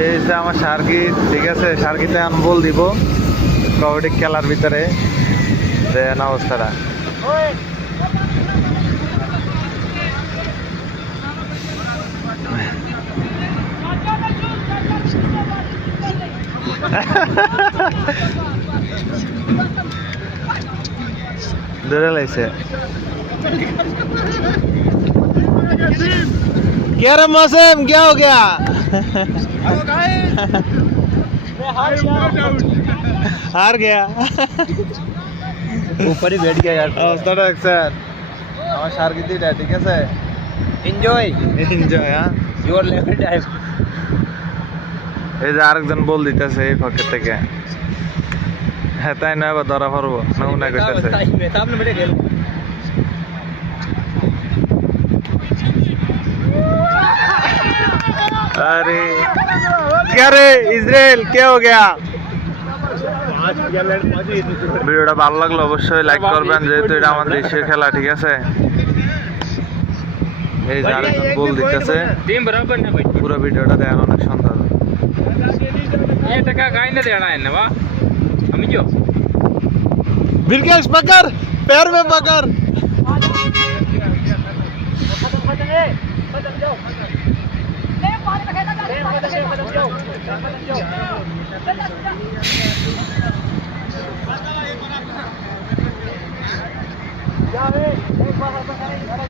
এই যে আমার সার্কিট, ঠিক আছে, সার্কিটে এখন বল দিব কবাডি খেলার ভিতরে দেন অবস্থাটা। ধরে লাইছে क्या रे मौसम, क्या हो गया? हार गया ऊपर ही बैठ गया यार। অবস্থাটা দেখছেন আমার সার্কিটটা, ঠিক আছে। Enjoy enjoy. হ্যাঁ, योर लेवल टाइम। এই যে আরেকজন বল দিতেছে এই পকেট থেকে। হ্যাঁ, তাই না, এবার ধরা পড়বো নমুনা করতেছে। सामने बैठे खेल। अरे क्या रे इजराइल, क्या हो गया? ভিডিওটা ভালো লাগলো অবশ্যই লাইক করবেন, যেহেতু এটা আমাদের দেশের খেলা, ঠিক আছে। এই যে আরেকজন বল দিতেছে, टीम बराबर ना भाई। পুরো ভিডিওটা দেখেন, অনেক সুন্দর। ये टका गाय ना देना है ना वा। हम जो बिल्कुल पकड़, पैर में पकड़। ले पानी में खेलना जा।